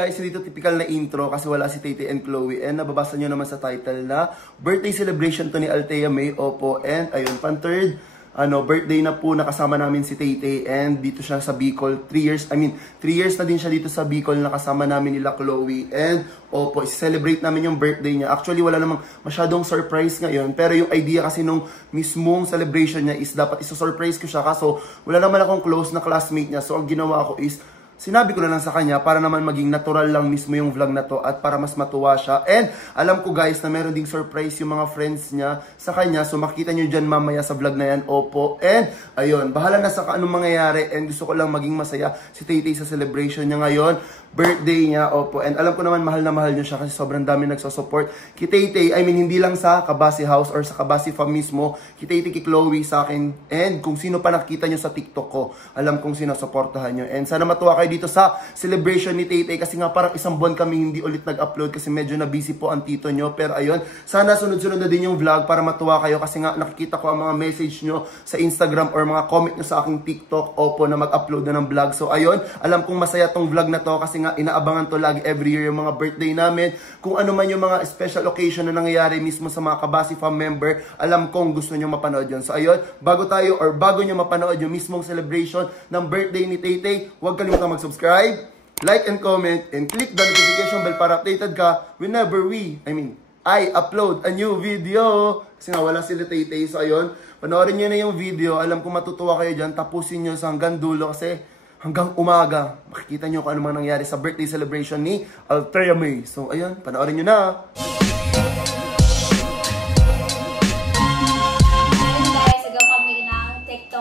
guys, hindi ito typical na intro kasi wala si Tay-Tay and Chloe. And nababasa nyo naman sa title na birthday celebration to ni Althea May. Opo, and ayun, pan-third birthday na po nakasama namin si Tay-Tay. And dito siya sa Bicol, 3 years na din siya dito sa Bicol nakasama namin nila Chloe. And opo, celebrate namin yung birthday niya. Actually, wala namang masyadong surprise ngayon. Pero yung idea kasi nung mismong celebration niya is dapat isa-surprise ko siya. Kaso wala naman akong close na classmate niya. So ang ginawa ko is sinabi ko na lang sa kanya para naman maging natural lang mismo yung vlog na to at para mas matuwa siya. And alam ko guys na meron ding surprise yung mga friends niya sa kanya. So makita nyo dyan mamaya sa vlog na yan. Opo. And ayun, bahala na sa anong mangyayari. And gusto ko lang maging masaya si Tay-Tay sa celebration niya ngayon. Birthday niya. Opo. And alam ko naman mahal na mahal niyo siya kasi sobrang dami nagsosupport kay Tay-Tay. I mean hindi lang sa Kabasi House or sa Kabasi Fam mismo. Kay Tay-Tay, kay Chloe, sa akin. And kung sino pa nakita nyo sa TikTok ko. Alam kong sino supportahan nyo. And sana matuwa kayo dito sa celebration ni Tay-Tay kasi nga parang isang buwan kami hindi ulit nag-upload kasi medyo na busy po ang tito nyo. Pero ayun, sana sunod-sunod na din yung vlog para matuwa kayo kasi nga nakikita ko ang mga message nyo sa Instagram or mga comment nyo sa aking TikTok. Opo, na mag-upload na ng vlog. So ayun, alam kong masaya tong vlog na to kasi nga inaabangan to lagi every year yung mga birthday namin. Kung ano man yung mga special occasion na nangyayari mismo sa mga Kabasi Fam member, alam kong gusto nyo mapanood yun. So ayun, bago nyo mapanood yung mismong celebration ng birthday ni Tay-Tay, huwag kalimutang mag-subscribe, like and comment, and click the notification bell para updated ka whenever I upload a new video. Kasi nga wala sila Tay-Tay. So ayun, panoorin nyo na yung video. Alam ko matutuwa kayo dyan. Tapusin nyo sa hanggang dulo kasi hanggang umaga makikita nyo kung ano mang nangyari sa birthday celebration ni Althea May. So ayun, panoorin nyo na.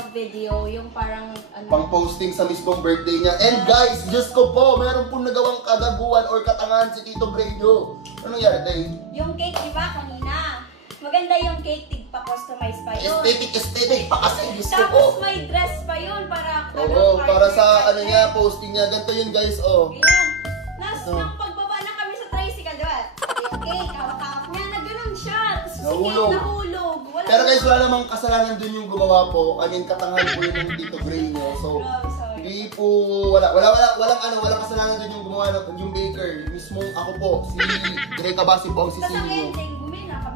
Video, yung parang pang-posting sa mismong birthday niya. And guys, Diyos ko po, meron pong nagawang kagaguhan or katangahan si Tito Grego. Ano nangyari, Tay? Yung cake, di ba, kanina? Maganda yung cake, tigpa-customize pa yun. Aesthetic pa kasi, Diyos ko po. Tapos may dress pa yun para para sa niya, posting niya. Ganito yun guys, oh. Ayan. Nung pagbaba na kami sa tricycle, di ba? Yung cake, hawak-hawak niya, nagano'n siya. Tapos nahulog. Pero guys, wala namang kasalanan dun yung gumawa po. I mean, katangahan po yun ng Tito Grego. So, hindi po, walang kasalanan dun yung gumawa ng yung baker. Mismong ako po, si Greg Kabasi po ang sisilyo.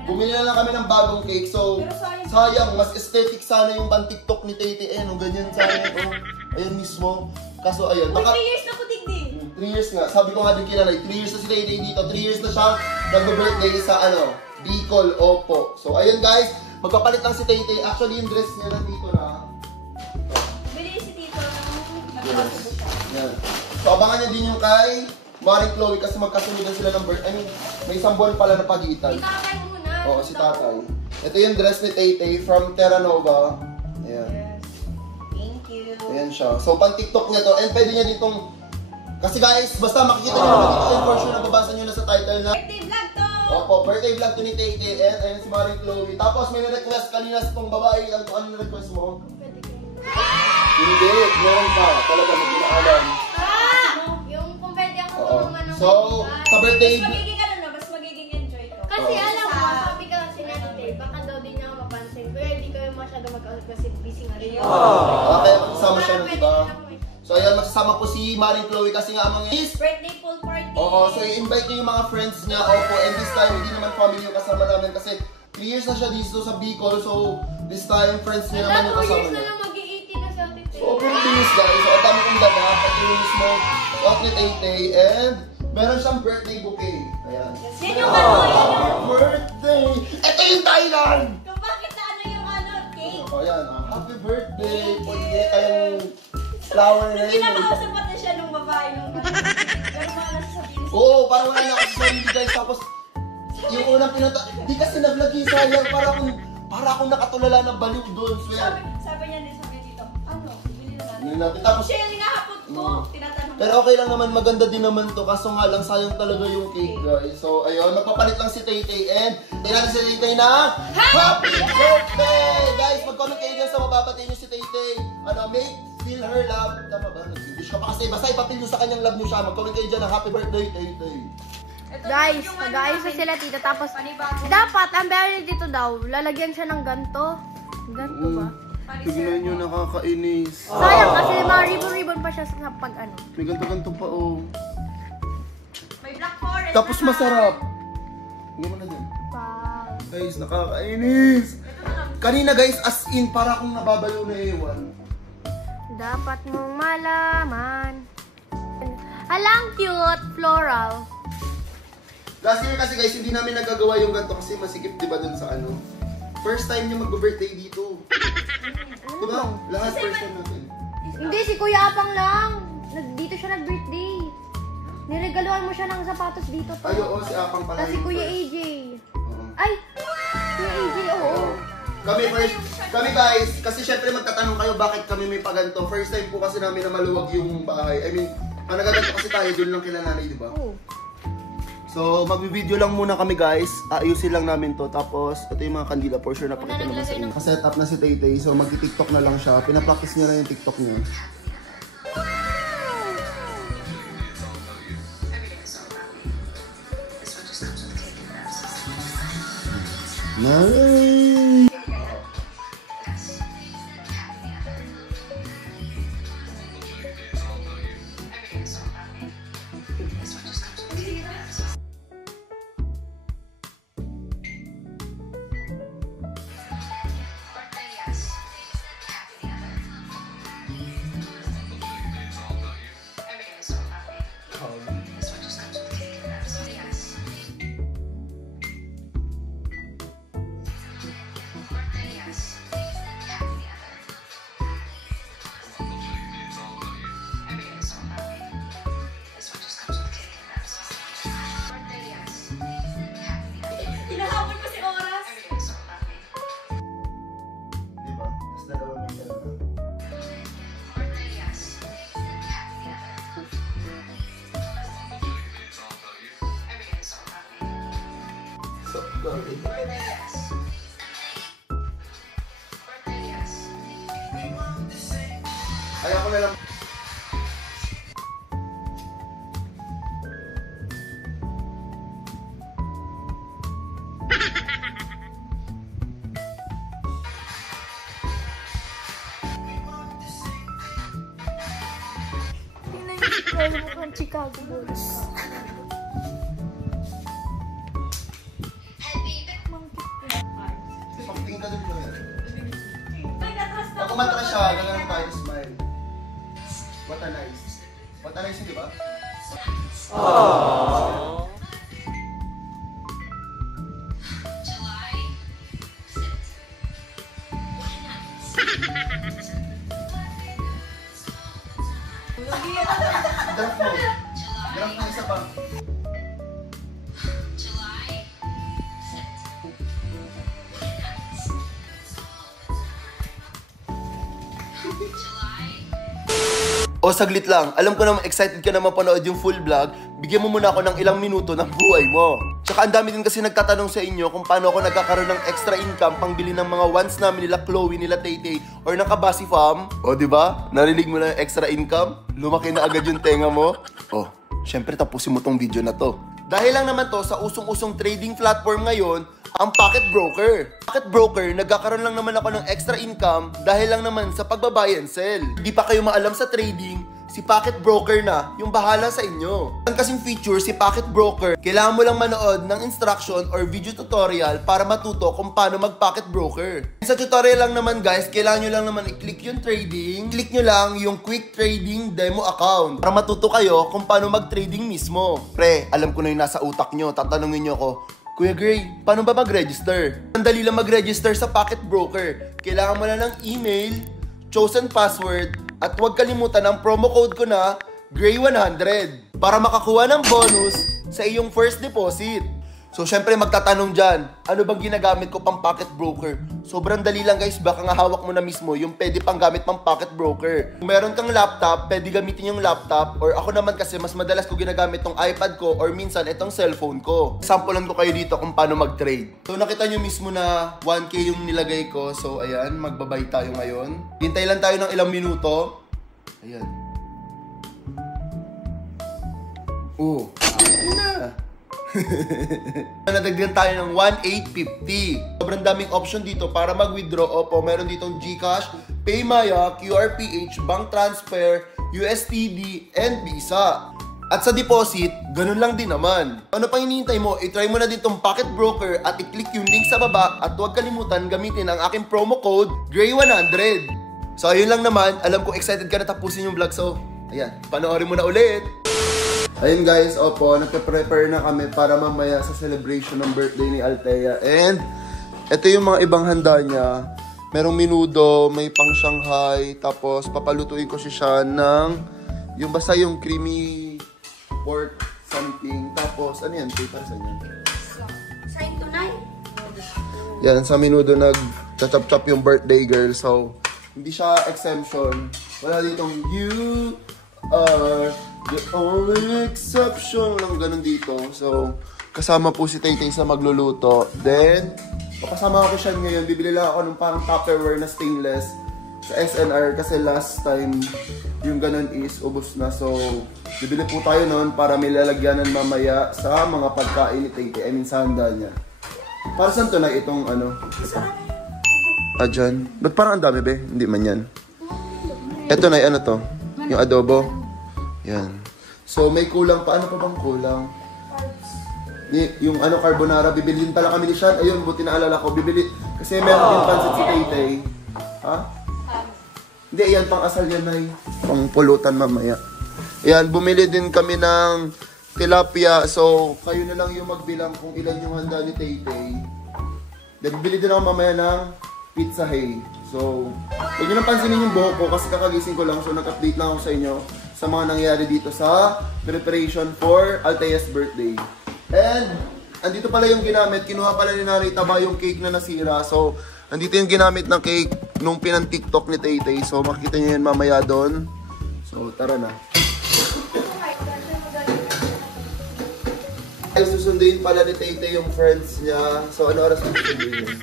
Bumili na lang kami ng bagong cake. So, sayang, mas aesthetic sana yung pan-TikTok ni Tay-Tay. Ayun, ganyan sana. Oh, ayun mismo. Kaso, ayun. 3 years na po digdig. 3 years nga. Sabi ko nga din kinalay, 3 years na si Tay-Tay dito. 3 years na siya nag-birthday sa Bicol. Opo. So, ayun guys. Magpapalit lang si Tay-Tay. Actually, yung dress niya nandito na. Bili si Tito ng nagpapasubo siya. Yan. So, abangan niyo din yung kay Marie Chloe kasi magkasunod sila ng birth. I mean, may isang buwan pala na pagitan. Si Tatay muna. Oo, si Tatay. Ito yung dress ni Tay-Tay from Terra Nova. Ayan. Yes. Thank you. Ayan siya. So, pang-TikTok niya to. And pwede niya ditong... Kasi guys, basta makikita niyo naman dito. And for sure, nababasa niyo na sa title na... Birthday vlog to! Opo, birthday vlog to ni Tay-Tay. And ayun si Marie Chloe. Tapos may na-request kanina sa itong babae. Ano na-request mo? Pwede kayo. Hindi, meron pa. Talaga, mag-inaalam. Yung kung pwede ako naman ng So, sa birthday... Mas magiging mas magiging enjoy ko. Kasi alam mo, sabi ka kasi nga ni baka daw din niya mapansin. Kuya, hindi kayo masyado mag-out kasi busy nga rin. Kaya magsasama siya ng iba. So ayan, magsasama po si Marie Chloe kasi nga amang birthday pool party. Oo, so i-invite niyo yung mga friends niya. Opo, and this time hindi naman family yung kasama namin kasi 3 years na siya dito sa Bicol. So this time friends niya naman yung kasama niya. 2 years na niya. lang mag-i-18 na sa atin. So open bilis guys. So ang dami kong dala. Pati yung mismo out ni Tay-Tay. And meron siyang birthday bouquet. Ayan. Yan yung yung birthday! Ito yung Thailand! Kung bakit na yung cake. O ayan, happy birthday! Pwede kayong flower na yun. Pinakausap pati siya nung babae nung pero mga nasasabihin siya. Oo, parang wala na ako sa hindi guys. Tapos, yung unang pinata... Di kasi na-vlog yung sayang. Para akong nakatulala ng baliw doon. Sabi niya dito, bili na natin. Natin. Tapos, Siya yung hinahapot ko, tinatanong. pero okay lang naman, maganda din naman to. Kaso nga lang, sayang talaga yung cake guys. So, ayun, magpapalit lang si Tay-Tay. And, tingnan si Tay-Tay na happy birthday! Guys, mag-comment kayo dyan sa mababati nyo si Tay-Tay. Make feel her love. Tama ba? Nag-English ka pa kasi. Basta ipapil nyo sa kanyang love nyo siya. Mag-comment kayo dyan ng happy birthday, Tay-Tay. Guys, mag-aayos na sila tita. Tapos, dapat, ang meron dito daw, lalagyan siya ng ganto. Ganto ba? Tignan nyo, nakakainis. Sayang kasi mga ribbon-ribbon pa siya sa pag ano. May ganto-ganto pa, oh. Tapos masarap. Hindi mo na dun. Wow. Guys, nakakainis. Kanina guys, as in, para akong nababalo na ewan. Dapat mong malaman. Alang cute, floral. Last year kasi guys, hindi namin nagagawa yung ganito kasi masikip diba dun sa ano. First time niyo mag-birthday dito. Diba? Lahat first time natin. Hindi, si Kuya Apang lang. Dito siya nag-birthday. Niregaluhan mo siya ng sapatos dito. Ay, oo, si Apang pala. Tapos si yung Kuya first. AJ. Oo. Ay, Kuya AJ, oo. Kami guys, kasi syempre magtatanong kayo bakit kami may paganto. First time po kasi namin na maluwag yung bahay. I mean, nagaganto kasi tayo, doon lang kila nanay, di ba? Oo. So, mag-video lang muna kami guys. Ayusin lang namin to. Tapos, ito yung mga kandila for sure na pakita naman sa inyo. Set up na si Tay-Tay, so magti-tiktok na lang siya. Pinapractice niya lang yung tiktok niya. Nice! Hinahabol ko si Oras. Diba? Tapos dalawa may dalawa. So, sorry. Ay, ako na lang. Kaya mo kang Chicago Bulls. Pagtingin ka doon lang. Nag-atras na Pag umatras siya, gano'n tayo smile. What a nice. What a nice, di ba? Draft mo. Draft mo isa pa. O saglit lang, alam ko naman excited ka na mapanood yung full vlog, bigyan mo muna ako ng ilang minuto ng buhay mo. Tsaka ang dami din kasi nagtatanong sa inyo kung paano ako nagkakaroon ng extra income pang bili ng mga wants namin nila Chloe, nila Tay-Tay, or ng Kabasi Fam. O diba? Narinig mo na yung extra income? Lumaki na agad yung tenga mo? O, syempre tapusin mo tong video na to. Dahil lang naman to sa usong-usong trading platform ngayon, ang Pocket Broker. Pocket Broker, nagkakaroon lang naman ako ng extra income dahil lang naman sa pagbabuy and sell. Hindi pa kayo maalam sa trading, si Pocket Broker na yung bahala sa inyo. Ang kasing feature si Pocket Broker, kailangan mo lang manood ng instruction or video tutorial para matuto kung paano mag-Pocket Broker. Sa tutorial lang naman guys, kailangan nyo lang naman i-click yung trading. Click nyo lang yung Quick Trading Demo Account para matuto kayo kung paano mag-trading mismo. Pre, alam ko na yung nasa utak nyo, tatanungin nyo ko, Kuya Gray, paano ba mag-register? Ang dali lang mag-register sa Pocket Broker. Kailangan mo lang ng email, chosen password, at huwag kalimutan ang promo code ko na GRAY100 para makakuha ng bonus sa iyong first deposit. So, syempre magtatanong dyan, ano bang ginagamit ko pang Pocket Broker? Sobrang dali lang guys, baka nga hawak mo na mismo yung pwede pang gamit pang Pocket Broker. Kung meron kang laptop, pwede gamitin yung laptop. Or ako naman kasi, mas madalas ko ginagamit tong iPad ko or minsan itong cellphone ko. Samplean ko kayo dito kung paano mag-trade. So, nakita nyo mismo na 1K yung nilagay ko. So, ayan, magbabay tayo ngayon. Hintay lang tayo ng ilang minuto. Ayan. Ano na? Nadagdagan tayo ng 1,850. Sobrang daming option dito para mag-withdraw. Opo, meron ditong GCash, PayMaya, QRPH, Bank Transfer, USTD, and Visa. At sa deposit, Ganun lang din naman. Ano pang hinihintay mo? I-try mo na din tong Pocket Broker at i-click yung link sa baba at huwag kalimutan gamitin ang aking promo code GRAY100. So ayun lang naman, alam ko excited ka na tapusin yung vlog, so ayan, panoorin mo na ulit. Ayun guys, opo, nagpe-prepare na kami para mamaya sa celebration ng birthday ni Althea. And ito yung mga ibang handa niya. Merong menudo, may pang Shanghai, tapos papalutuin ko siya ng yung basta yung creamy pork something. Tapos ano yan? Para saan yan? Sign tunay. Yan, sa menudo nag-chop-chop yung birthday girl. So, hindi siya exemption. Wala ditong you are the only exception. Walang ganun dito. So, kasama po si Tay-Tay sa magluluto. Then, kasama ko siya ngayon. Bibili lang ako ng parang Tupperware na stainless sa SNR kasi last time yung ganun is ubos na. So, bibili po tayo noon para may lalagyanan mamaya sa mga pagkain ni Tay-Tay. I mean, sa handa niya. Para saan to na itong ano? Dyan. Ba't parang ang dami, be? Hindi man yan. Ito na, ano to? Yung adobo. Yan. So, may kulang pa. Ano pa bang kulang? Yung ano, carbonara. Bibili din pala kami ni Sean. Ayun, buti naalala ko. Bibili. Kasi meron din pansit si Tay-Tay. Ha? Hindi, yan. Pang-asal yan, ay. Pang-pulutan mamaya. Ayan, bumili din kami ng tilapia. So, kayo na lang yung magbilang kung ilan yung handa ni Tay-Tay. Then, bibili din ako mamaya ng Pizza Hay. So, huwag nyo nang pansinin yung buhok ko kasi kakagising ko lang. So, nag-update lang ako sa inyo sa mga nangyari dito sa preparation for Althea's birthday. And, andito pala yung ginamit. Kinuha pala ni Nanay Taba yung cake na nasira. So, andito yung ginamit na cake nung pinan-TikTok ni Tay-Tay. So, makikita nyo yun mamaya doon. So, tara na. Ay, susunduin pala ni Tay-Tay yung friends niya. So, ano oras ang susunduin niya?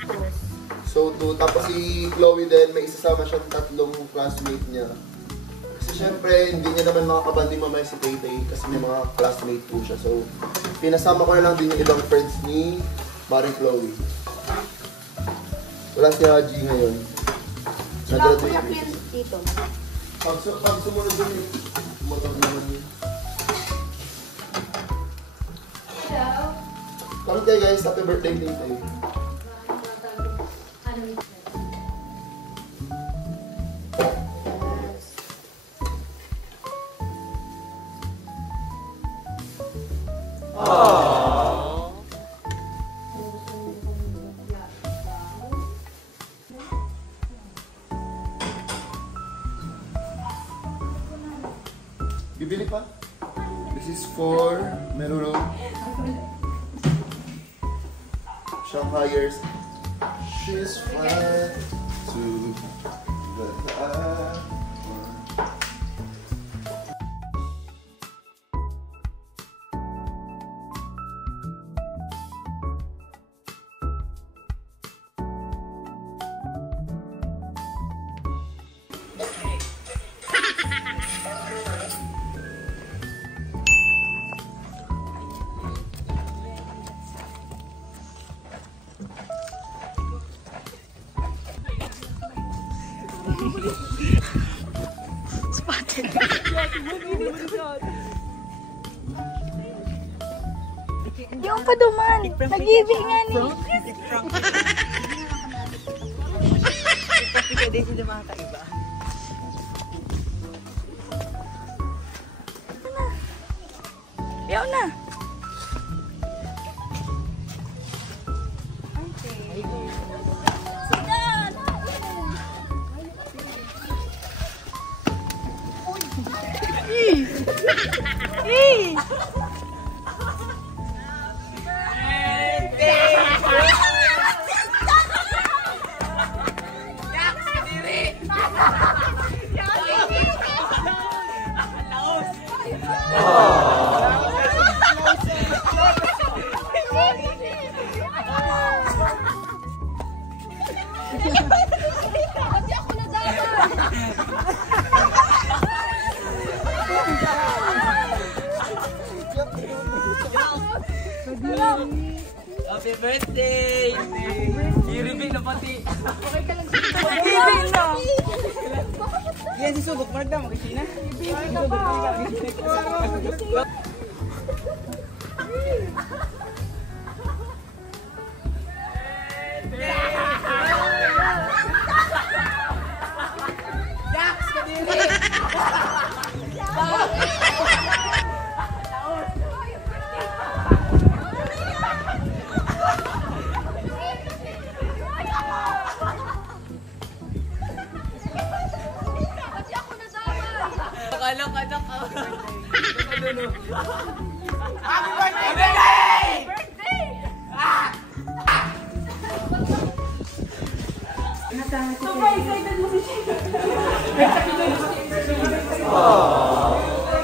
So, 2. Tapos si Chloe din, may isasama siyang 3 classmate niya. Kasi syempre, hindi niya naman makakabanding mamaya si Tay-Tay kasi may mga classmate po siya. So, pinasama ko na lang din yung ibang friends ni Maring Chloe. Wala si Haji ngayon. Sila ko yung friends dito. Pag sumunod din yung motor naman yun. Hello. Comment kayo guys, happy birthday Tay-Tay. Bibili pa? This is for Meruro. Shanghaiers. She's fine to the Spotted. Yung paduman. Nag-ibig nga ni. Kasi din sila mga kaiba. Yaw na. Happy birthday! I-reveal na pati. Nag-ibig na. Yan si Subok, marag na, mag-isina.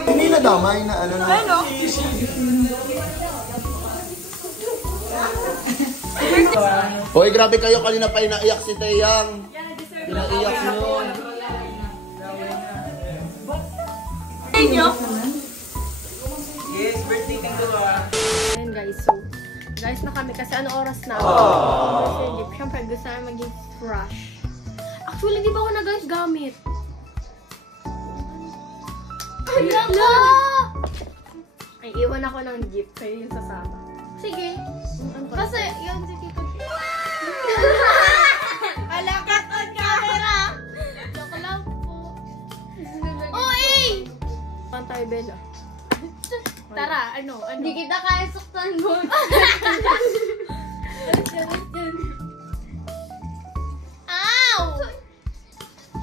Hindi na damay na ano na. Ano? Hoy, grabe kayo. Kanina pa inaiyak si Teyang. Pinaiyak nyo. Yes, birthday tingko ba? Ayan guys, so guys na kami kasi ano oras na? Aww. Siyempre gusto namin maging fresh. Actually, di ba ako na guys gamit? Hala! Ay, iwan ako ng jeep. Kayo yung sasama. Sige. Kasi, yun si Tito. Alakat on camera! Joke lang po. Oy! Pantay Bella. Tara, ano? Hindi kita kaya suktan mo. Ow!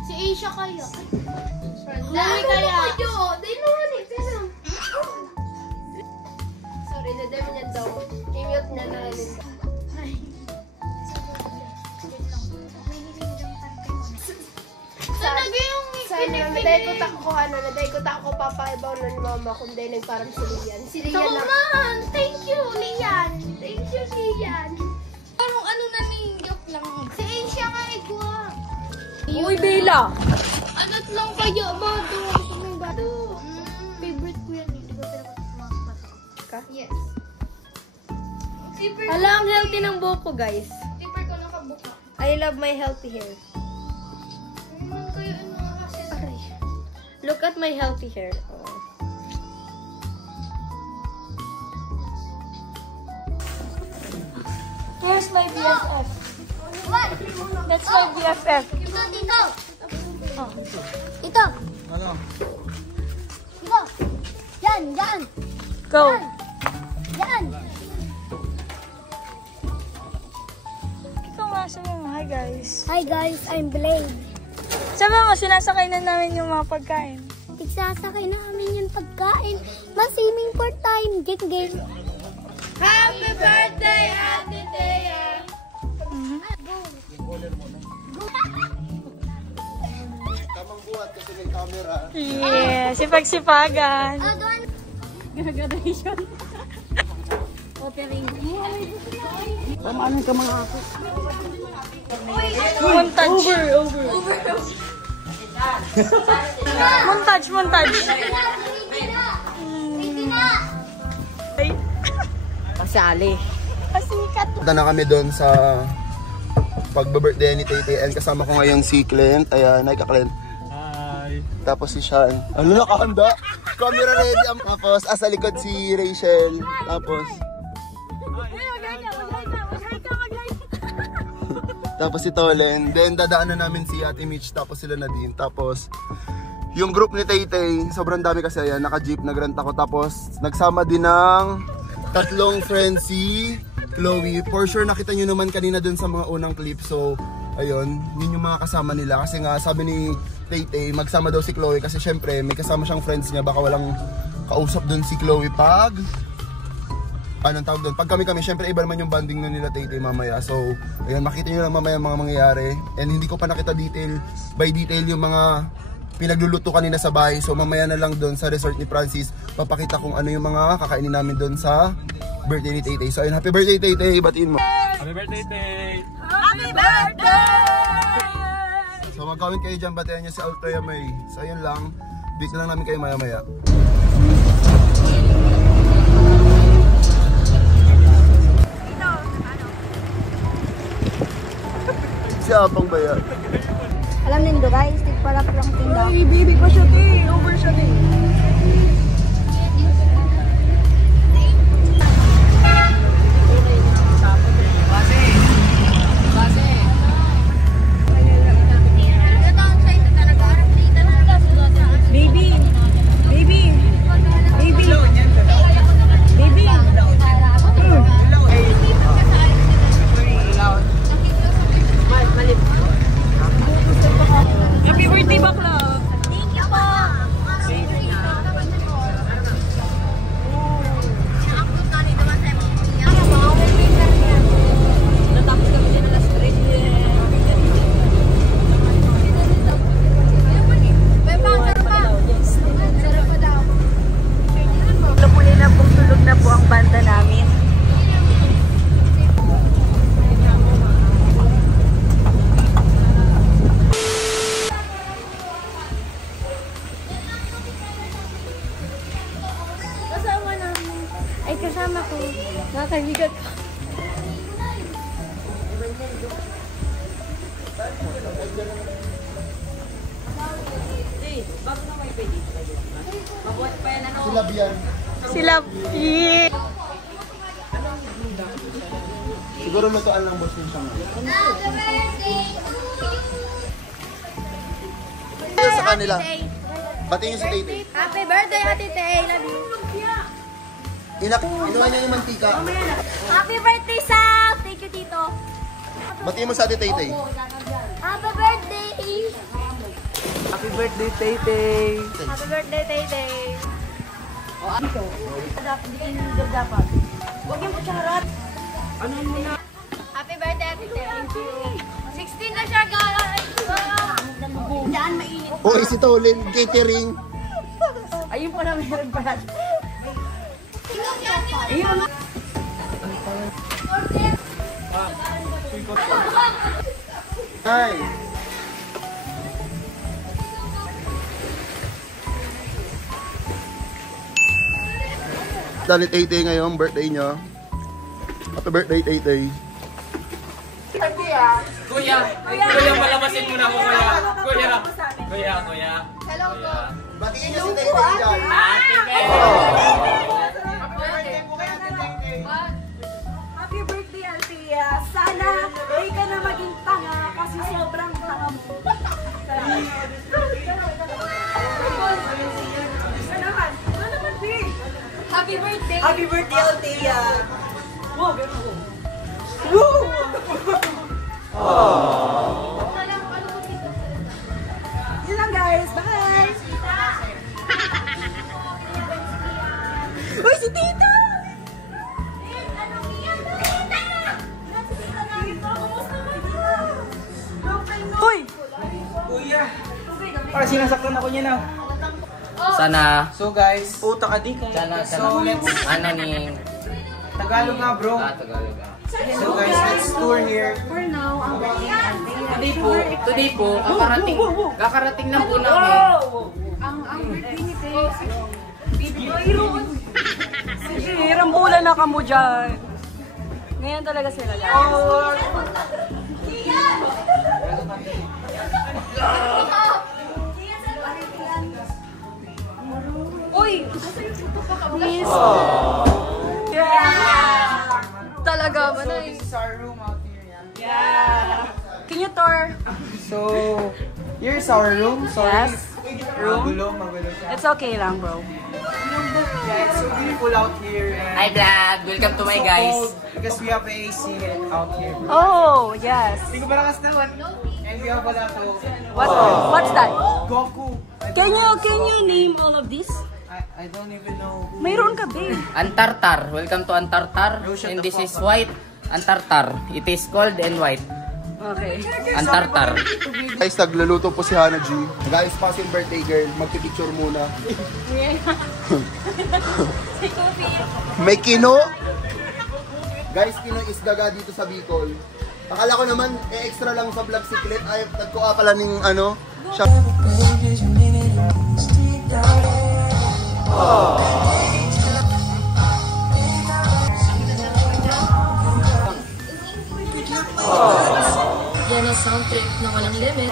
Si Asia kaya. Dami kaya. Sorry, nadami niya daw. I-mute niya na rin. Naday ko tako papaibaw na ni mama kung dahil nagparang si Lian. Si Lian na. Thank you, Lian. Thank you, Lian. Parang ano na niyok lang. Si Asia nga igwa. Uy, Bella! Anot lang kayo ba doon? Favorite ko yan. Hindi ko pinapasok ka? Yes. Hala, ang healthy ng buhok ko, guys. Zipper ko nakabuka. I love my healthy hair. Aray. Look at my healthy hair. Oh. Here's my BFF. What? That's my BFF. Ito. Oh. Ito. Ano? Ito. Yan. Go. Yan. Ito nga sabi mo. Hi guys. Hi guys, I'm Blade. Sabi mo, sinasakay na namin yung mga pagkain. Nagsasakay na namin yung pagkain. Masiming for time. Ging. Happy birthday, Ate Thea! Tamang buhat kasi may camera. Yeah, sipag-sipagan. Graduation. Watering. Pamanin ka mga ako. Montage. Montage. Pasali. Pasikat. Punta na kami doon sa pagbe-birthday ni Tete and kasama ko ngayon si Clint. Ayan, hi ka Clint. Hi. Tapos si Sean. Ano nakahanda? Camera ready ang tapos. Sa likod si Rachel. Tapos tapos si Tolen. Then dadaanan namin si Ate Mitch. Tapos sila Nadine. Tapos yung group ni Taytay, sobrang dami kasi ayan. Naka-jeep, nagrent ako. Tapos nagsama din ng tatlong friends si Chloe. For sure nakita nyo naman kanina dun sa mga unang clip. So ayun, yun yung mga kasama nila. Kasi nga sabi ni Taytay, magsama daw si Chloe. Kasi syempre may kasama siyang friends niya. Baka walang kausap dun si Chloe pag anong tawag doon? Pag kami, syempre iba naman yung banding nun nila Taytay mamaya. So, ayun, makita nyo lang mamaya mga mangyayari. And hindi ko pa nakita detail by detail yung mga pinagluluto kanina sa bahay. So, mamaya na lang doon sa resort ni Francis, papakita kung ano yung mga kakainin namin doon sa birthday ni Taytay. So, ayun, happy birthday Taytay, batiin mo. Happy birthday, Tay! Happy birthday! So, mag-comment kayo dyan, batayan nyo si Altoya May. So, ayun lang, big lang namin kayo maya-maya. Siya pang bayan. Alam nindo guys, tigparap lang tindaw. Ay, baby pa siya, Over siya, mama ko. Nakakaligat ko. Sila biyan. Sila. Yeah. Siguro lutuan lang boss yung siyang. Sa kanila. Batiin yung si Tete. Happy birthday, Ate Tay. Love you. Inuha niya yung mantika. Happy birthday, Sal! Thank you, Tito. Batiin mo sa Ate Tete. Happy birthday! Happy birthday, Tete! Happy birthday, Tay. Huwag yung kutsarot. Happy birthday, Ate Tay. Thank you. 16 na siya, guys. Diyan, mainit. O si Tolin, catering. Ayun pala, meron pala. Hi. Dali Tete ngayon, birthday niya. Happy birthday, Tete. Kuya! Kuya, palabasin mo na ako, kuya! Kuya! Hello po. Batiin niyo si Tete dyan. Happy birthday! Happy birthday, Althea. Sana di ka na maging tanga kasi sobrang tanga mo. Happy birthday. Happy birthday, Althea. Wow, gano'n. Woo! Yun lang, guys. Bye! Uy, si Tita! Uy! Kuya! Para sinasaktan ako niya na. Sana. So guys, puta ka di ka. So let's, ano ni? Tagalog nga bro. Tagalog nga. So guys, let's tour here. For now, ang Today po, kakarating lang po namin. ang birthday ni Tay. Sige, rambulan na ka mo dyan. Ngayon talaga sila guys. Uy! Please. Yeah! Talaga ba na This is our room out here. Yeah! Can you tour? So, here's our room. Sorry. Yes. Magulo siya. It's okay lang, bro. Yeah, it's so beautiful out here. And Hi vlog! Welcome to my so guys! cold because we have AC out here. Oh, yes. Hindi ko malakas naman. And we have wala to. What's that? Goku. Can you name all of this? I don't even know who. Mayroon ka, babe. Antartar. Welcome to Antartar. And this is white. Antartar. It is cold and white. Okay. Antartar. Guys, nagluluto po si Hana G. Guys, pass yung birthday girl. Magpipicture muna. May kino. Guys, kino is daga dito sa Bicol. Akala ko naman, extra lang sa vlog si Clint. Ay, tagkuha pala ng ano. Siya. Yan ang sound trip na walang limit.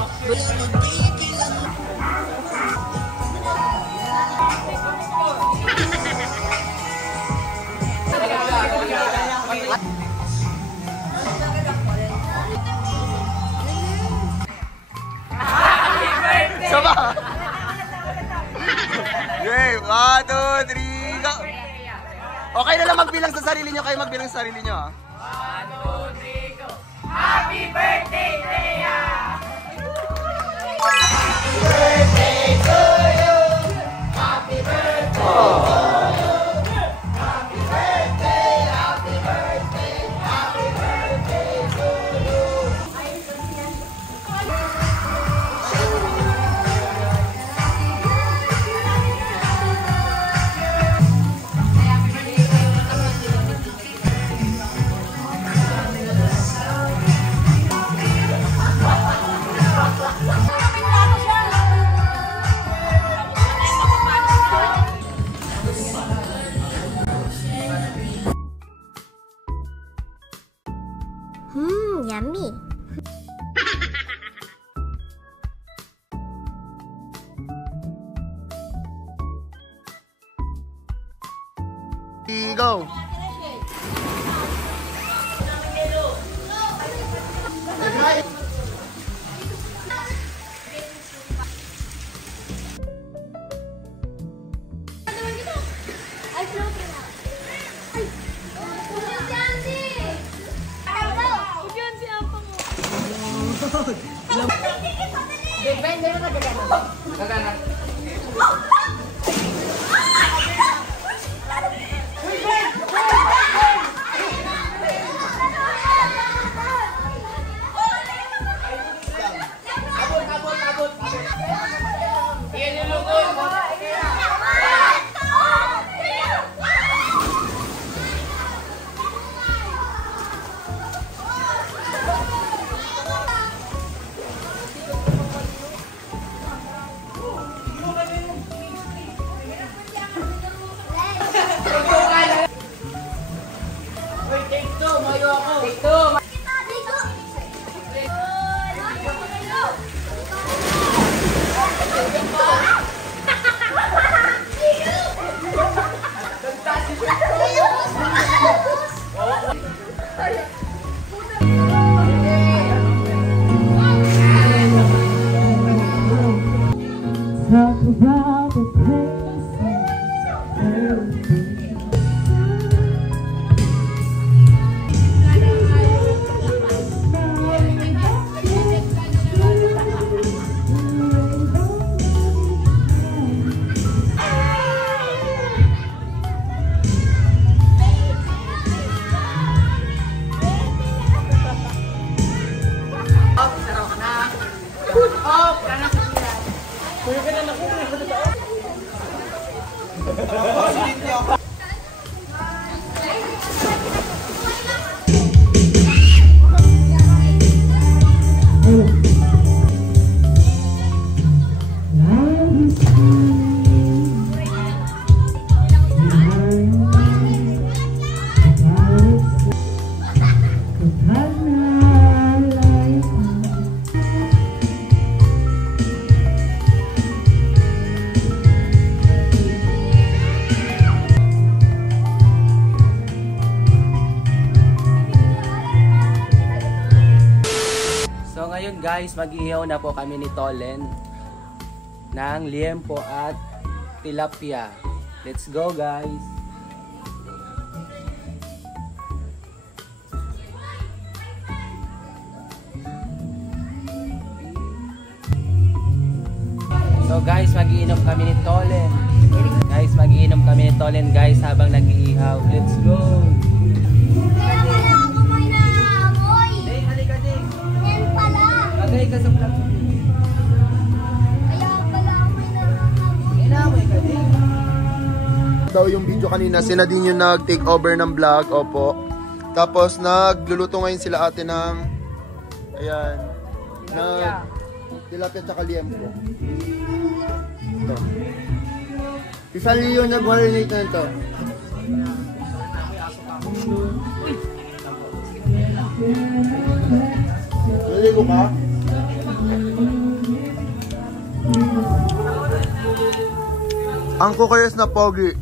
Sama! Okay, 1, 2, 3, go! Okay na lang magbilang sa sarili nyo. Kayo magbilang sa sarili nyo, ha? 1, 2, 3, go! Happy birthday, Thea! Happy birthday to you! Happy birthday to you! Happy birthday, happy birthday, happy birthday to you! Go! Ay, floating na. Ay, Yan si Apa mo. Gagana. So ngayon guys, mag-ihaw na po kami ni Tolen ng liempo at tilapia. Let's go guys! So guys, mag-iinom kami ni Tolen. Guys, mag-iinom kami ni Tolen guys habang nag-iihaw. Let's go! kaya pala ako may naamoy. Halika din! Yan pala. Bagay ka sa vlog. Kaya pala ako may naamoy. Inaway ka din. Daw yung video kanina, sila din yung nag-take over ng vlog, opo. Tapos nagluluto ngayon sila ate ng, ayan, ng tilapia tsaka liempo. Ito. Si Sally yung nag-marinate na ito. Naligo ka? Ang cookers na pogi.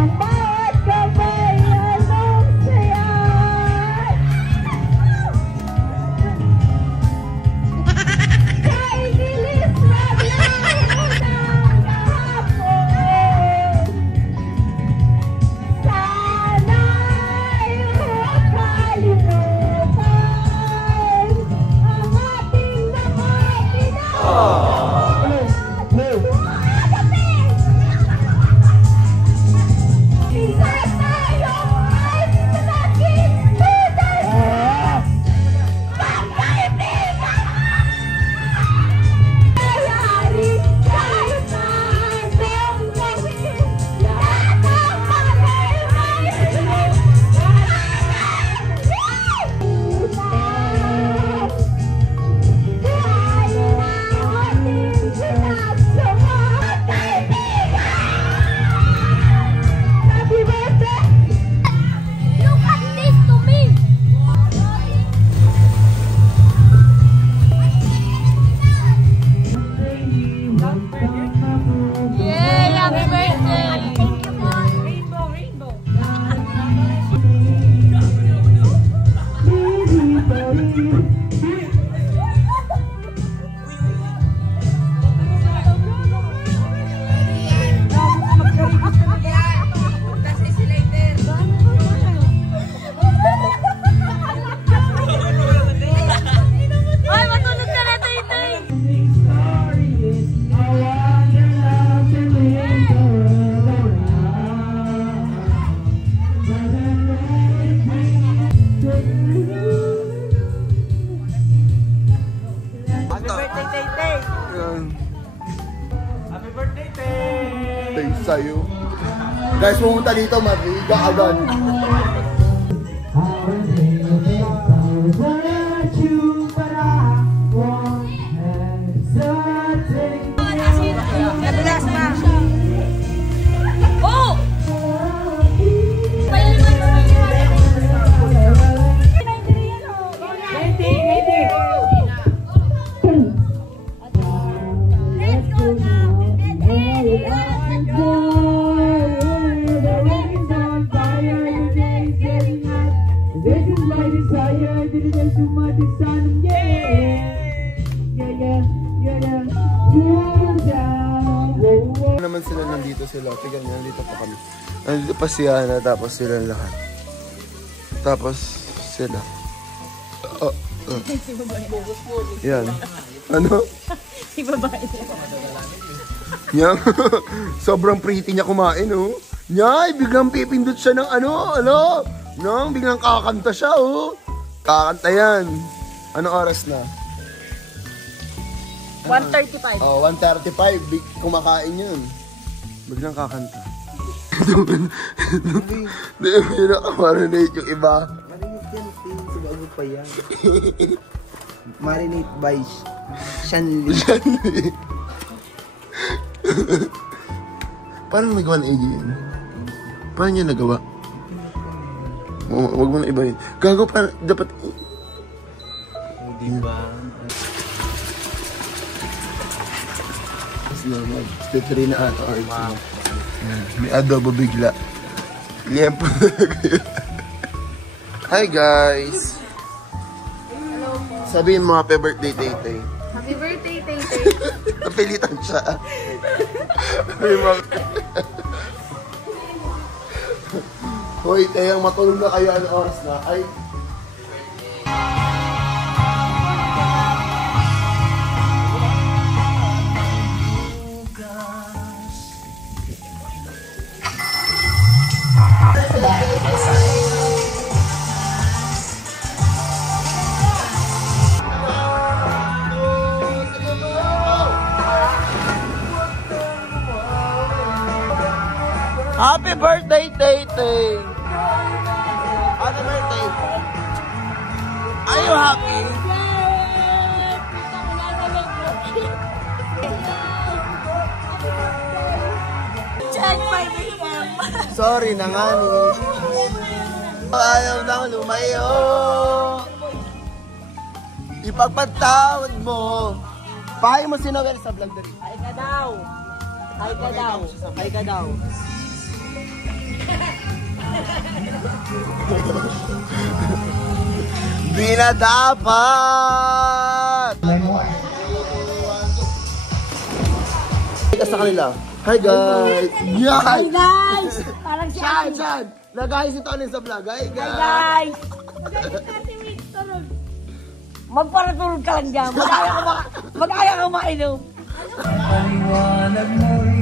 Ang bawat sa'yo. Guys, pumunta dito, mag-iiga agad. Nadulas na. Oh! Naman sila nandito sila. Tignan niyo, nandito pa kami. Nandito pa si Ana, tapos sila lahat. Tapos sila. Yan. Ano? Si babae. Yan. Sobrang pretty niya kumain, oh. Nyay, biglang pipindot siya ng ano? Nang biglang kakanta siya, oh. Kakanta yan. Anong oras na? 1:35. Oh, 1:35. Kumakain yun. Biglang kakanta. Hindi mo nakamarinate yung iba. Marinate yan, bago pa yan. Marinate by Shanli. Paano nagawa ng AJ yun? Paano niya nagawa? Huwag mo na iba yun. Gago pa, dapat... Diba? Normal. Stay na ato. Wow. May adobo bigla. Liempo. Hi guys! Sabihin mo happy birthday, Tay-Tay. Happy birthday, Tay-Tay. Napilitan siya. Hoy, Tayang, matulog na kayo. Ano oras na? Ay... Happy birthday, Tay-Tay! Happy birthday! Are you happy? Check 5 AM. Sorry na nga ni. Ayaw nang lumayo. Ipagpatawad mo. Pahay mo si Noel sa vlog dali. Ay ka daw. Ay ka daw. Ay ka daw. Di na dapat! Ika sa kanila. Hi guys! Yeah! Hi guys! Parang si Saan? Saan? Nag-hi si Tony sa vlog. Hi Hi guys! guys! Magparatulog ka lang dyan. Mag-aya ka mainom. Paliwanag mo'y